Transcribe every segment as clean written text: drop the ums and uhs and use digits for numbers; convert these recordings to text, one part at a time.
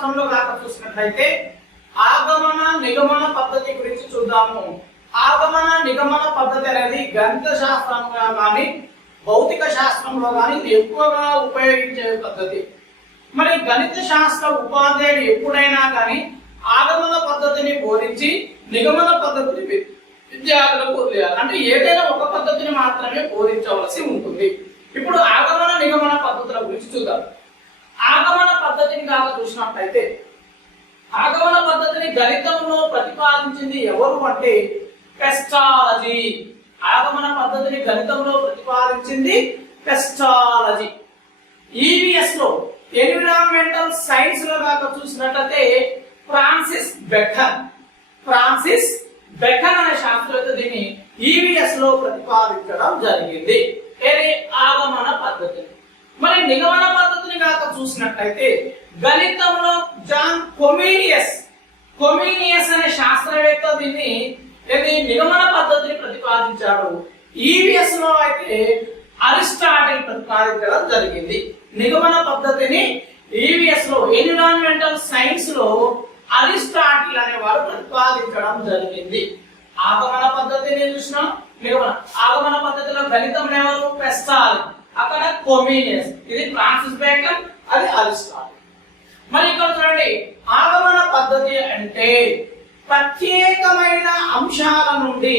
శాస్త్రంలో కాక చూసినట్లయితే ఆగమన నిగమన పద్ధతి గురించి చూద్దాము. ఆగమన నిగమన పద్ధతి అనేది గణిత శాస్త్రంలో కానీ భౌతిక శాస్త్రంలో కానీ ఎక్కువగా ఉపయోగించే పద్ధతి. మరి గణిత శాస్త్ర ఉపాధ్యాయుడు ఎప్పుడైనా కానీ ఆగమన పద్ధతిని బోధించి నిగమన పద్ధతిని విద్యార్థులకు వదిలేయాలి. అంటే ఏదైనా ఒక పద్ధతిని మాత్రమే బోధించవలసి ఉంటుంది. ఇప్పుడు ఆగమన నిగమన పద్ధతుల గురించి చూద్దాం. ఆగమన పద్ధతిని కాక చూసినట్లయితే ఆగమన పద్ధతిని గణితంలో ప్రతిపాదించింది ఎవరు అంటే పెస్టాలజీ. ఆగమన పద్ధతిని గణితంలో ప్రతిపాదించింది పెస్టాలజీ. ఈవీఎస్ లో ఎన్విరాన్మెంటల్ సైన్స్ లో కాక చూసినట్లయితే ఫ్రాన్సిస్ బెకన్ అనే శాస్త్రవేత్త దీన్ని ఈవీఎస్ లో ప్రతిపాదించడం జరిగింది. ఆగమన పద్ధతిని. మరి నిగమన పద్ధతిని కాక చూసినట్లయితే గణితంలో జాన్ కొమీనియస్ అనే శాస్త్రవేత్త దీన్ని నిగమన పద్ధతిని ప్రతిపాదించాడు. ఈవీఎస్ లో అయితే అరిస్టాటిల్ ప్రతిపాదించడం జరిగింది. నిగమన పద్ధతిని ఈవీఎస్ లో ఎన్విరాన్మెంటల్ సైన్స్ లో అరిస్టాటిల్ అనేవారు ప్రతిపాదించడం జరిగింది. ఆగమన పద్ధతిని చూసినా నిగమన. ఆగమన పద్ధతిలో గణితం ఎవరు? పెస్టాలజీ. అక్కడ కొమీనియస్, ఇది ఫ్రాన్సిస్ బేకన్, అది అరిస్టాటిల్. మరి ఇక్కడ చూడండి, ఆగమన పద్ధతి అంటే ప్రత్యేకమైన అంశాల నుండి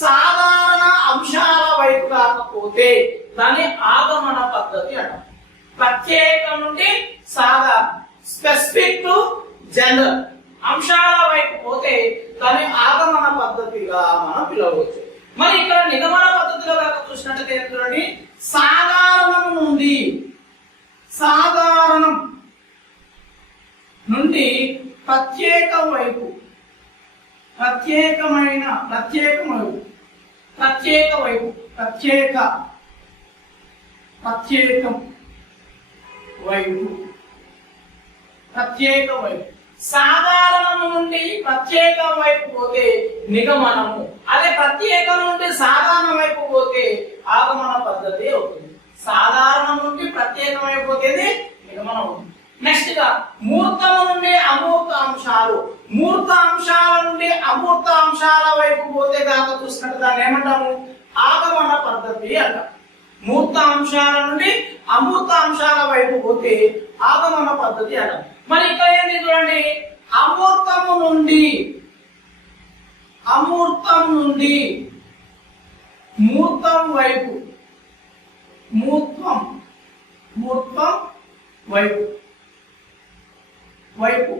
సాధారణ అంశాల వైపు కాకపోతే దాన్ని ఆగమన పద్ధతి అంటారు. ప్రత్యేకం నుండి సాధారణ, స్పెసిఫిక్ టు జనరల్ అంశాల వైపు పోతే దాన్ని ఆగమన పద్ధతిగా మనం పిలవచ్చు. మరి ఇక్కడ నిగమన పద్ధతిలో కనుక చూసినట్లయితే చూడండి, సాధారణం నుండి ప్రత్యేకం వైపు సాధారణం నుండి ప్రత్యేకం వైపు పోతే నిగమనము, అదే ప్రత్యేకం నుండి సాధారణ వైపు పోతే ఆగమన పద్ధతి అవుతుంది. సాధారణం నుండి ప్రత్యేకం వైపు పోతేది నిగమనం అవుతుంది. నెక్స్ట్ గా మూర్తము నుండి అమూర్త అంశాలు, మూర్త అంశాల నుండి అమూర్త అంశాల వైపు పోతే కాక చూసినట్టు దాన్ని ఏమంటాము? ఆగమన పద్ధతి అంటాం. మూర్త అంశాల నుండి అమూర్త అంశాల వైపు పోతే ఆగమన పద్ధతి అంటాం. మరి ఇక్కడ ఏంటి చూడండి, అమూర్తం నుండి మూర్తం వైపు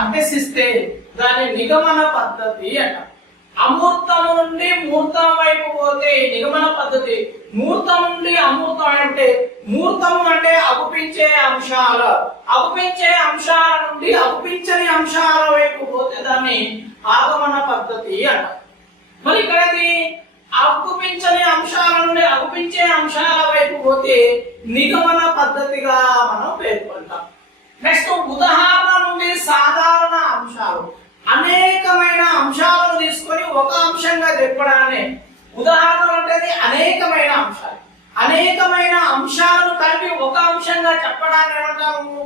అభ్యసిస్తే దాని నిగమన పద్ధతి అంటాం. అమూర్తం నుండి మూర్తం వైపు పోతే నిగమన పద్ధతి. మూర్తం నుండి అమూర్తం అంటే, మూర్తం అంటే అగుపించే అంశాల నుండి అగుపించని అంశాల వైపు పోతే దాన్ని ఆగమన పద్ధతి అంటాం. మరి ఇక్కడ అగుపించని అంశాల నుండి అగుపించే అంశాల వైపు పోతే నిగమన పద్ధతిగా మనం పేర్కొంటాం. నెక్స్ట్, ఉదాహరణ నుండి సాధారణ అంశాలు. అనేకమైన అంశాలను తీసుకొని ఒక అంశంగా చెప్పడాన్ని ఉదాహరణ అంటే అనేకమైన అంశాలు. అనేకమైన అంశాలను కలిపి ఒక అంశంగా చెప్పడాన్ని ఏమంటాము?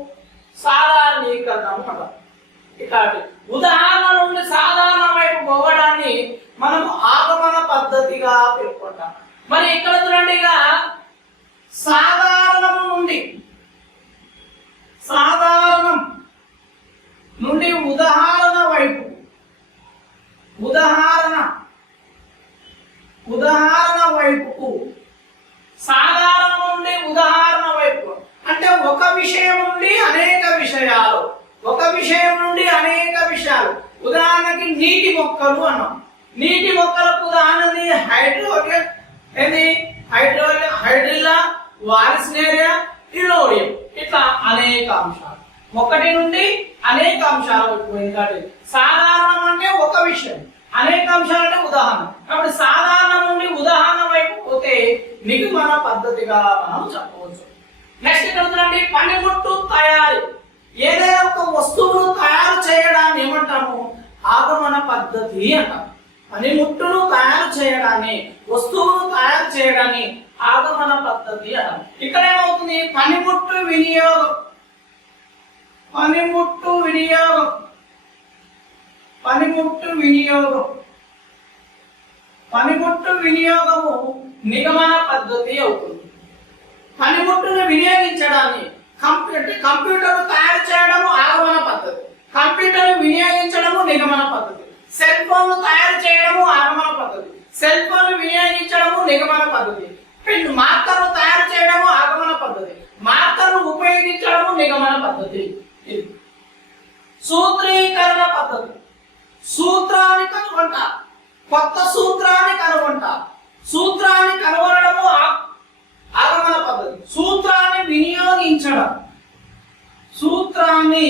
సాధారణీకరణం అంటాం. ఇక్కడ ఉదాహరణ నుండి సాధారణ వైపు పోవడాన్ని మనం ఆగమన పద్ధతిగా పేర్కొంటాం. మరి ఇక్కడ చూడండి, సాధారణం నుండి ఉదాహరణ వైపుకు, సాధారణం నుండి ఉదాహరణ వైపు అంటే ఒక విషయం నుండి అనేక విషయాలు, ఉదాహరణకి నీటి మొక్కలు అన్నాం. నీటి మొక్కలకు ఉదాహరణని హైడ్రిల్లా, వారిస్నేరియా, ఇలోడియం, ఇట్లా అనేక అంశాలు. ఒకటి నుండి అనేక అంశాలు వచ్చిపోయింది కాబట్టి సాధారణం అంటే ఒక విషయం, అనేక అంశాలు అంటే ఉదాహరణ. కాబట్టి సాధారణ నుండి ఉదాహరణ వైపు పోతే నిగమన పద్ధతిగా మనం చెప్పవచ్చు. నెక్స్ట్ ఇక్కడ చూడండి, పనిముట్టు తయారీ. ఏదైనా ఒక వస్తువును తయారు చేయడాన్ని ఏమంటాము? ఆగమన పద్ధతి అంటాం. పనిముట్టును తయారు చేయడాన్ని, వస్తువును తయారు చేయడాన్ని ఆగమన పద్ధతి అంటాం. ఇక్కడ ఏమవుతుంది? పనిముట్టు పనిముట్టు వినియోగం, పనిముట్టు వినియోగం, పనిముట్టు వినియోగము నిగమన పద్ధతి అవుతుంది. పనిముట్టును వినియోగించడాన్ని కంప్యూటర్ తయారు చేయడము ఆగమన పద్ధతి, కంప్యూటర్ వినియోగించడము నిగమన పద్ధతి. సెల్ ఫోన్ తయారు చేయడము ఆగమన పద్ధతి, సెల్ ఫోన్ వినియోగించడము నిగమన పద్ధతి. పెన్ మార్కర్ను తయారు చేయడము ఆగమన పద్ధతి, మార్కర్ను ఉపయోగించడము నిగమన పద్ధతి. సూత్రీకరణ పద్ధతి, సూత్రాన్ని కనుగొంట, కొత్త సూత్రాన్ని కనుగొంట, సూత్రాన్ని కనుగొనడము ఆగమన పద్ధతి. సూత్రాన్ని వినియోగించడం, సూత్రాన్ని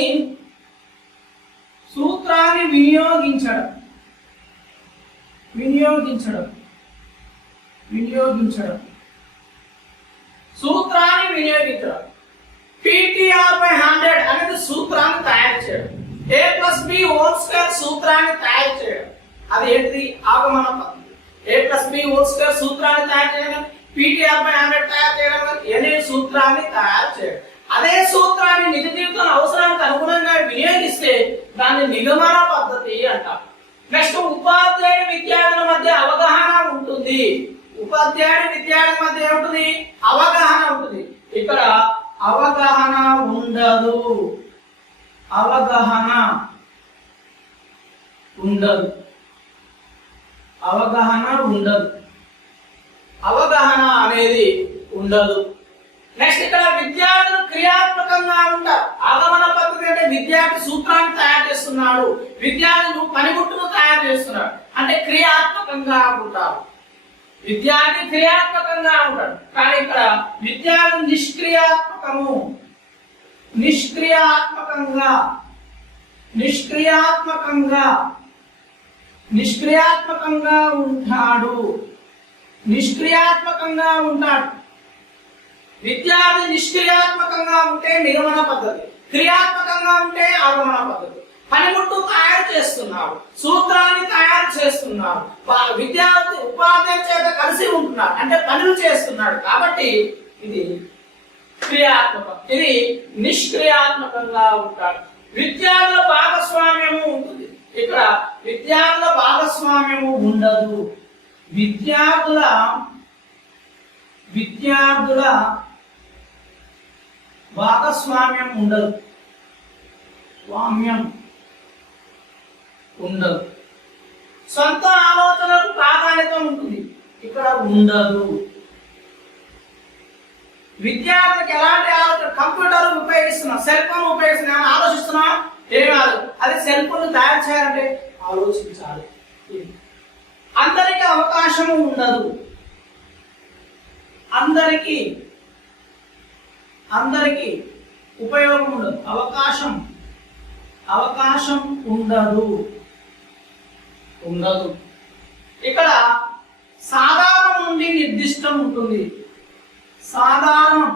వినియోగించడం, వినియోగించడం, వినియోగించడం, సూత్రాన్ని వినియోగించడం. PTR/100 అనేది సూత్రాన్ని తయారు చేయడం. A+B² సూత్రాన్ని తయారు చేయడం, అది ఏంటిది? ఆగమన పద్ధతి. A+B² సూత్రాన్ని తయారు చేయడం, PTR/100 తయారు చేయడం అనే సూత్రాన్ని తయారు చేయడం. అదే సూత్రాన్ని నిజ జీవితం అవసరానికి అనుగుణంగా వినియోగిస్తే దాన్ని నిగమన పద్ధతి అంటారు. నెక్స్ట్, ఉపాధ్యాయుడు విద్యార్థుల మధ్య అవగాహన ఉంటుంది. ఉపాధ్యాయుడు విద్యార్థుల మధ్య ఏముంటుంది? అవగాహన ఉంటుంది. ఇక్కడ అవగాహన ఉండదు, అవగాహన ఉండదు, అవగాహన ఉండదు, అవగాహన అనేది ఉండదు. నెక్స్ట్, ఇక్కడ విద్యార్థులు క్రియాత్మకంగా ఉంటారు. ఆగమన పద్ధతి అంటే విద్యార్థి సూత్రాన్ని తయారు చేస్తున్నాడు, విద్యార్థులు పనిముట్టును తయారు చేస్తున్నాడు అంటే క్రియాత్మకంగా ఉంటారు. విద్యార్థి క్రియాత్మకంగా ఉంటాడు, కానీ ఇక్కడ విద్యార్థి నిష్క్రియాత్మకము, నిష్క్రియాత్మకంగా, నిష్క్రియాత్మకంగా, నిష్క్రియాత్మకంగా ఉంటాడు, నిష్క్రియాత్మకంగా ఉంటాడు. విద్యార్థి నిష్క్రియాత్మకంగా ఉంటే నిగమన పద్ధతి, క్రియాత్మకంగా ఉంటే ఆగమన పద్ధతి. పనిముట్టు తయారు చేస్తున్నారు, సూత్రాన్ని తయారు చేస్తున్నారు, విద్యార్థి ఉపాధ్యాయుల చేత కలిసి ఉంటున్నారు అంటే పనులు చేస్తున్నాడు కాబట్టి ఇది క్రియాత్మకం, ఇది నిష్క్రియాత్మకంగా ఉంటాడు. విద్యార్థుల భాగస్వామ్యము ఉంటుంది. ఇక్కడ విద్యార్థుల భాగస్వామ్యము ఉండదు. విద్యార్థుల భాగస్వామ్యం ఉండదు, స్వామ్యం ఉండదు. సొంత ఆలోచనలకు ప్రాధాన్యత ఉంటుంది, ఇక్కడ ఉండదు. విద్యార్థులకు ఎలాంటి ఆలోచన? కంప్యూటర్ ఉపయోగిస్తున్నా, సెల్ ఫోన్ ఉపయోగిస్తున్నా, ఆలోచిస్తున్నా ఏం కాదు. అది సెల్ ఫోన్ తయారు చేయాలంటే ఆలోచించాలి. అందరికీ అవకాశం ఉండదు, అందరికీ ఉపయోగం ఉండదు, అవకాశం ఉండదు. ఇక్కడ సాధారణం నుండి నిర్దిష్టం ఉంటుంది, సాధారణం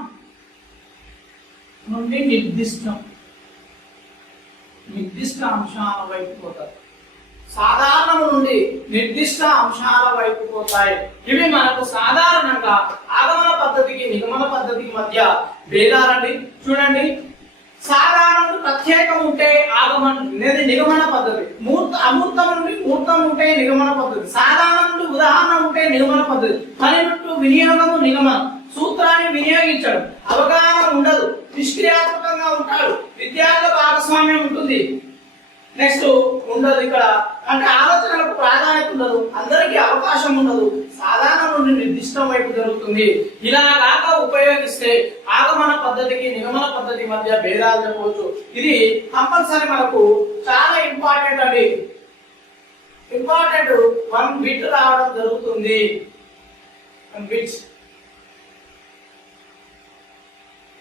నుండి నిర్దిష్ట అంశాల వైపు పోతాయి, సాధారణం నుండి నిర్దిష్ట అంశాల వైపు పోతాయి. ఇవి మనకు సాధారణంగా ఆగమన పద్ధతికి నిగమన పద్ధతికి మధ్య భేదాలండి. చూడండి, సాధారణం ప్రత్యేకం ఉంటే ఆగమన లేదా నిగమన పద్ధతి, అమూర్తం నుండి మూర్తం ఉంటే నిగమన పద్ధతి, సాధారణం నుండి ఉదాహరణ ఉంటే నిగమన పద్ధతి, పనిముట్టు వినియోగము నిగమనం, సూత్రాన్ని వినియోగించడం, అవగాహన ఉండదు, నిష్క్రియాత్మకంగా ఉంటాడు, విద్యార్థుల భాగస్వామ్యం ఉంటుంది. నెక్స్ట్ ఉండదు, ఇక్కడ అంటే ఆలోచనలకు ప్రాధాన్యత ఉండదు, అందరికీ అవకాశం ఉండదు, సాధారణ నుండి నిర్దిష్టం వైపు జరుగుతుంది. ఇలా కాక ఉపయోగిస్తే ఆగమన పద్ధతికి నిగమన పద్ధతి మధ్య భేదాలు చెప్పవచ్చు. ఇది కంపల్సరీ మనకు చాలా ఇంపార్టెంట్ అండి. ఇంపార్టెంట్ 1 బిట్ రావడం జరుగుతుంది. 1 బిట్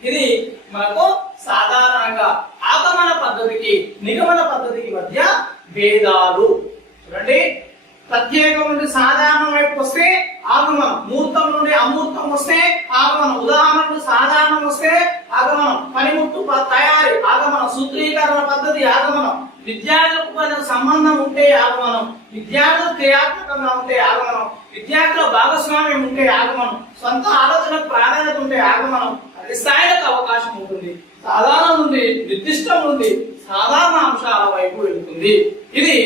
ఇది మనకు సాధారణంగా ఆగమన పద్ధతికి నిగమన పద్ధతికి మధ్య భేదాలు. చూడండి, ప్రత్యేకం నుండి సాధారణం వైపు వస్తే ఆగమనం, మూర్తం నుండి అమూర్తం వస్తే ఆగమనం, ఉదాహరణ నుండి సాధారణం వస్తే ఆగమనం, పనిముట్టు తయారీ ఆగమనం, సూత్రీకరణ పద్ధతి ఆగమనం, విద్యార్థులకు సంబంధం ఉంటే ఆగమనం, విద్యార్థులు క్రియాత్మకంగా ఉంటే ఆగమనం, విద్యార్థుల భాగస్వామ్యం ఉంటే ఆగమనం, సొంత ఆలోచనకు ప్రాధాన్యత ఉంటే ఆగమనం అన్ని స్థాయిలకు అవకాశం ఉంటుంది. సాధారణ నుండి నిర్దిష్టం నుండి సాధారణ అంశాల వైపు వెళుతుంది. ఇది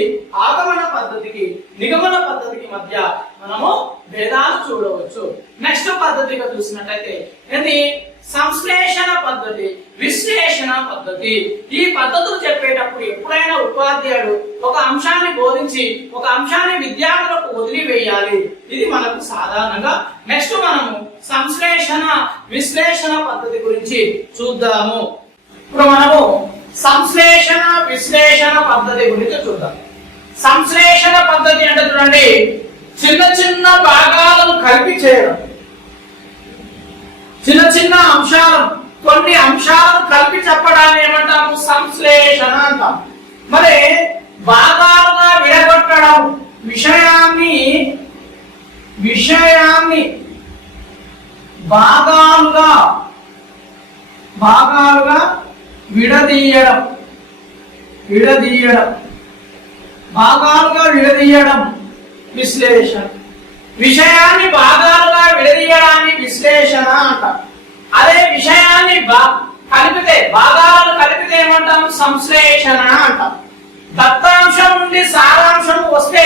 ఆగమన పద్ధతికి నిగమన పద్ధతికి మధ్య మనము భేదాలు చూడవచ్చు. నెక్స్ట్ పద్ధతిగా చూసినట్లయితే ఇది సంశ్లేషణ పద్ధతి, విశ్లేషణ పద్ధతి. ఈ పద్ధతులు చెప్పేటప్పుడు ఎప్పుడైనా ఉపాధ్యాయుడు ఒక అంశాన్ని బోధించి ఒక అంశాన్ని విద్యార్థులకు వదిలివేయాలి. ఇది మనకు సాధారణంగా. నెక్స్ట్ మనము సంశ్లేషణ విశ్లేషణ పద్ధతి గురించి చూద్దాము. ఇప్పుడు మనము సంశ్లేషణ విశ్లేషణ పద్ధతి గురించి చూద్దాం. సంశ్లేషణ పద్ధతి అంటే చూడండి, చిన్న చిన్న భాగాలను కలిపి చేయడం, చిన్న చిన్న అంశాలను కొన్ని అంశాలను కలిపి చెప్పడాన్ని ఏమంటాము? సంశ్లేషణ అంటాం. మరి భాగాలుగా విడగొట్టడం, విషయాన్ని భాగాలుగా విడదీయడం, భాగాలుగా విడదీయడం విశ్లేషణ. విషయాన్ని భాగాలుగా విడదీయడాన్ని విశ్లేషణ అంటాం. అదే విషయాన్ని కలిపితే, భాగాలను కలిపితే ఏమంటాం? సంశ్లేషణ అంటాం. దత్తాంశం నుండి సారాంశం వస్తే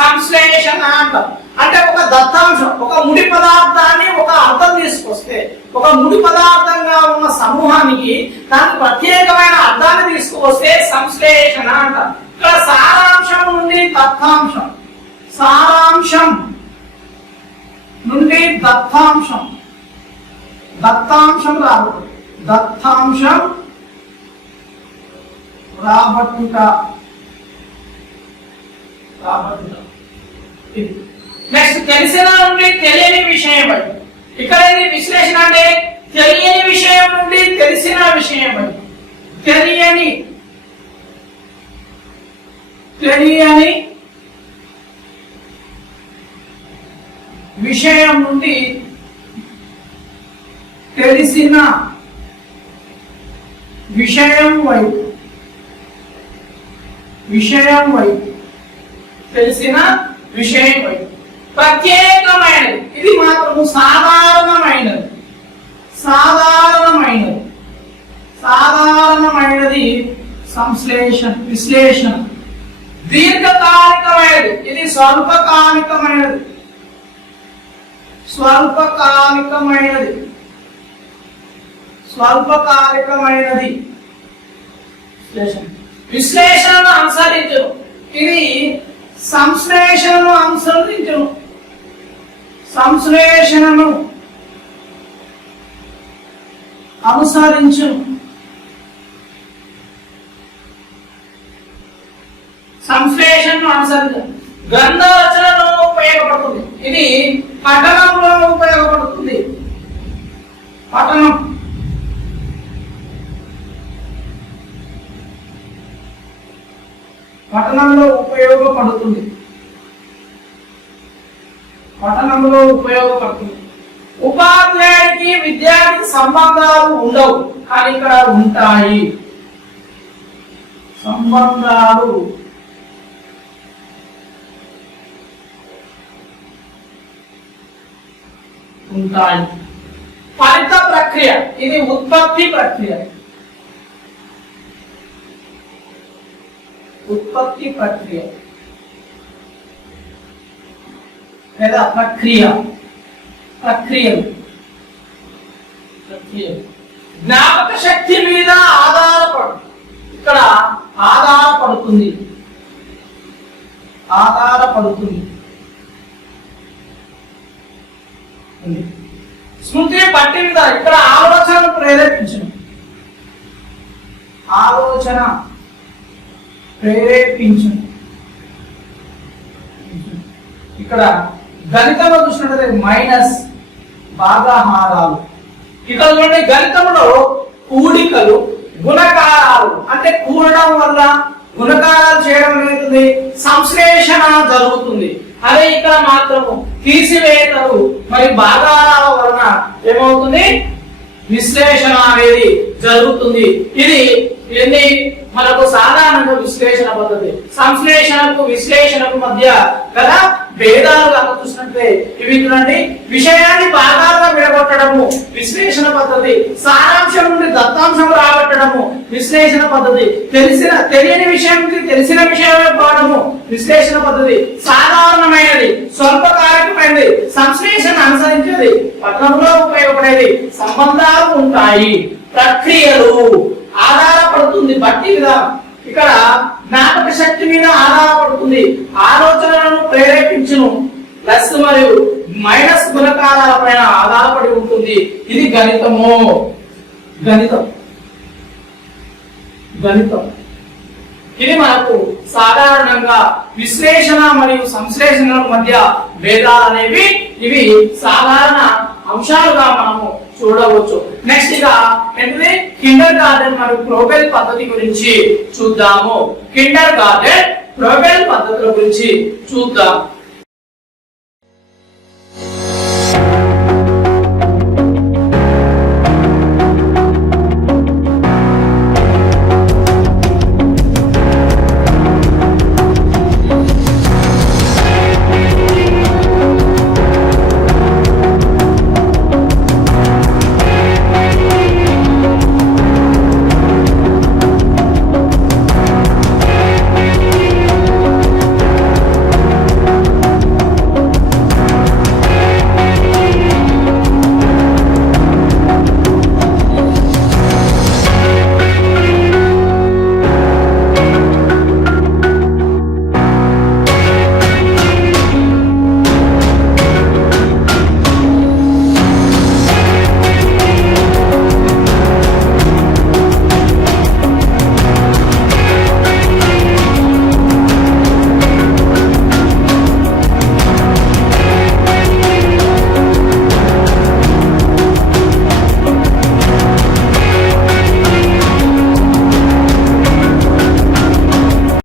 సంశ్లేషణ అంటాం. అంటే ఒక దత్తాంశం, ఒక ముడి పదార్థాన్ని ఒక అర్థం తీసుకొస్తే, ఒక ముడి పదార్థంగా ఉన్న సమూహానికి దానికి ప్రత్యేకమైన అర్థాన్ని తీసుకువస్తే సంశ్లేషణ అంటాం. ఇక్కడ సారాంశం నుండి దత్తాంశం, సారాంశం నుండి దత్తాంశం రాబట్టు, దత్తాంశం రాబట్టుట. నెక్స్ట్ తెలిసిన నుండి తెలియని విషయం. ఇక్కడ ఇది విశ్లేషణ అంటే తెలియని విషయం నుండి తెలిసిన విషయం. తెలియని విషయం నుండి తెలిసిన విషయం వైపు, తెలిసిన విషయం వైపు. ప్రత్యేకమైనది, ఇది మాత్రము సాధారణమైనది సంశ్లేషణ విశ్లేషణ. దీర్ఘకాలికమైనది, ఇది స్వల్పకాలికమైనది విశ్లేషణను అనుసరించను, ఇది సంశ్లేషణను అనుసరించను. సంశ్లేషణను అనుసరించను. గ్రంథ రచనలో ఉపయోగపడుతుంది, ఇది పఠనంలో ఉపయోగపడుతుంది. పఠనంలో ఉపయోగపడుతుంది. ఉపాధ్యాయుడికి విద్యార్థికి సంబంధాలు ఉండవు, కానీ ఇక్కడ ఉంటాయి. సంబంధాలు ఉంటాయి. ఫలిత ప్రక్రియ, ఇది ఉత్పత్తి ప్రక్రియ. లేదా ప్రక్రియలు. జ్ఞాపక శక్తి మీద ఇక్కడ ఆధారపడుతుంది. స్మృతి పట్టి మీద ఇక్కడ ఆలోచన ప్రేరేపించను. ఇక్కడ గణితంలో చూసినట్లయితే మైనస్ భాగాహారాలు. ఇక్కడ చూడండి, గణితంలో కూడికలు గుణకారాలు అంటే కూడడం వల్ల గుణకారాలు చేయడం జరుగుతుంది, సంశ్లేషణ జరుగుతుంది. అదే ఇక్కడ మాత్రము తీసివేతలు మరి భాగాల వలన ఏమవుతుంది? విశ్లేషణ అనేది జరుగుతుంది. ఇది ఇవన్నీ మనకు సాధారణంగా విశ్లేషణ పద్ధతి. సంశ్లేషణకు విశ్లేషణకు మధ్య కదా భేదాలు కనుక చూసినట్లయితే ఇవి చూడండి, విషయాన్ని భాగాలుగా విడగొట్టడము విశ్లేషణ పద్ధతి, సారాంశం నుండి దత్తాంశం రాబట్టడము విశ్లేషణ పద్ధతి, తెలియని విషయానికి తెలిసిన విషయమే పోవడము విశ్లేషణ పద్ధతి, సాధారణమైనది స్వల్పకాలికమైనది సంశ్లేషణ అనుసరించేది, పఠనంలో ఉపయోగపడేది, సంబంధాలు ఉంటాయి, ప్రక్రియలు ఆధారపడుతుంది బట్టి విధానం, ఇక్కడ జ్ఞాపక శక్తి మీద ఆధారపడుతుంది, ఆలోచనలను ప్రేరేపించును, ప్లస్ మరియు మైనస్ గుణకారాల పైన ఆధారపడి ఉంటుంది. ఇది గణితము. గణితం గణితం ఇది మనకు సాధారణంగా విశ్లేషణ మరియు సంశ్లేషణ మధ్య భేదాలు అనేవి ఇవి సాధారణ అంశాలుగా మనము చూడవచ్చు. నెక్స్ట్ గా ఏంటిది కిండర్ గార్డెన్ మరియు ప్రోబెల్ పద్ధతి గురించి చూద్దాము. కిండర్ గార్డెన్ ప్రోబెల్ పద్ధతుల గురించి చూద్దాం.